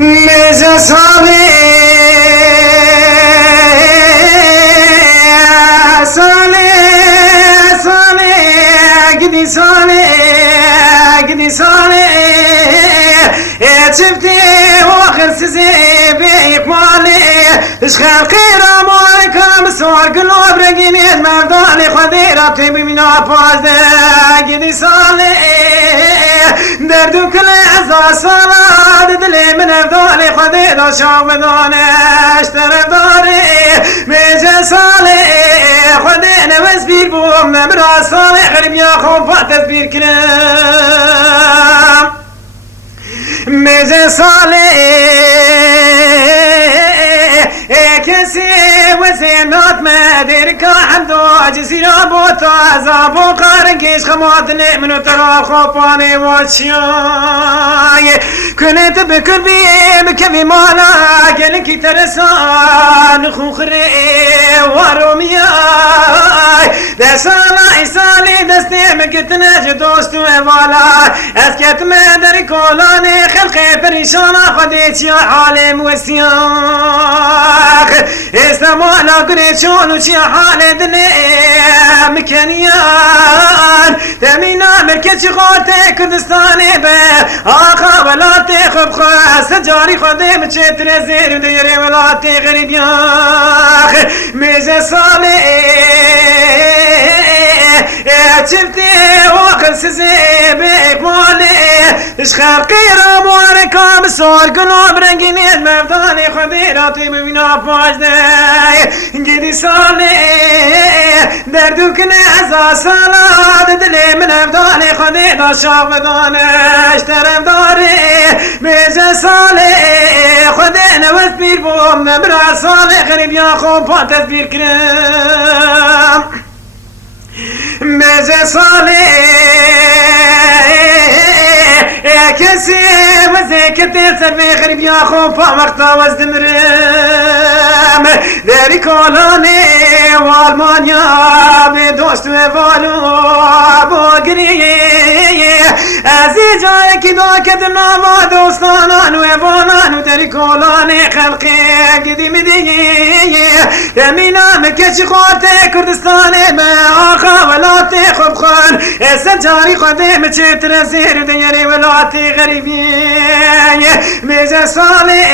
ميزة صالي صالي صالي قدي صالي قدي صالي شفتي واخر سزي بيك مالي اشخال قيرة مالكم سوار قلوب رقيني المفضالي خديرة طيبي من عبازة قدي صالي دردو كل عزا صلاة دلي من افضالي خديرة شعب دوني اشترف داري ميجا صالي خدينا وزبير بوم نبرا صالي غريب يا خوفات تزبير كلام ميزة صالح كسي وزينات مديركا حمدو جزيرة بوتا زابو قارنكيش خماتني منو ترى خوفاني واتشاي كنت بكربي بكبي مالا كلكي ترسان خوخري ورومياي دسالا إسالي دستي مكتنا جدوستو إوالا أسكت مدر كولاني خلقي فريشانا خديت يا عالم وسياخ استمانا قريت شون وشي حالي دني مكانيان تمينا مركز غورتي كردستاني به آخا ولاتي خب خاص جاري خدي مشيت رزير ديري ولاتي غريب ياخ ميزة صالي شفتي واخر سزي بيك مالي اشخال قيرة مالكم سوار قلوب رنقيني المفضالي خبيراتي ببنا فاجدي قدي صالي دردو كنا عزا صلاة دلي من افضالي خدينا شاف داني اشترف داري ميزة صالي خدينا وزبير بوم نبرا صالي غريب يا خوفات تزبير كرام ميزة صالح يا كسي وزيك تسر في غريب يا خوفا وقتا وزدمرم داري كولوني والمانيا بدوست وفالو بوغري ازي جايك دوكدنا ما دوستانان وفالان وداري كولوني خلقي قدي مدي يمينا مكش خوتي كردستاني ما آخا ولاتي خب خان سجاري خدي مشيت رزير ديري ولاتي غريبين ميزة صالح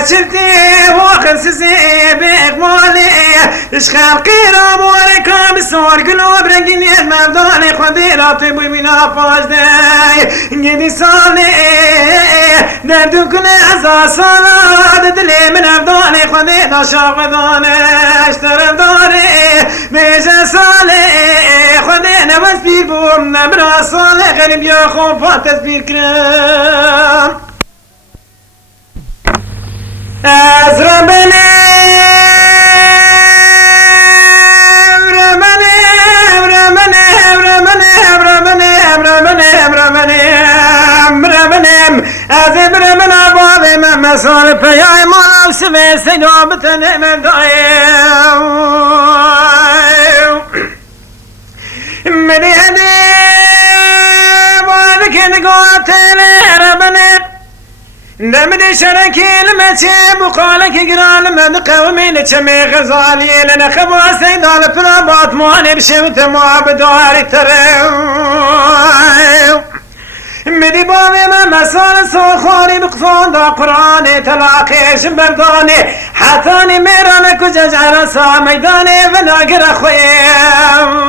شفتي واخر سزي بيك مالي اشخال قيرة مالكم بسور قلوب رقيني المفضالي خديرة طيبي من فاجدي قدي صالح دردو كل عزا صلاة دلي من افضالي خديرة شاف داني اشترف داري ميزة صالح خدينا وزبير بوم نبرا صالح غريب يا خوفات تزبير كرام أزربني مسار پیای مال سوی سیداب تنم دایم مدی هدی بالکن قاتل ربنه نمدي شركي المتي بقالك قران من قومي نتمي غزالي لنا خبوا سيدال بلابات مواني بشمت ما بدواري تريو مدي بابي ما مسال سوخاني بقفان دا قراني تلاقي شبرداني حتاني ميرانك وجج على سا ميداني وناقر اخويا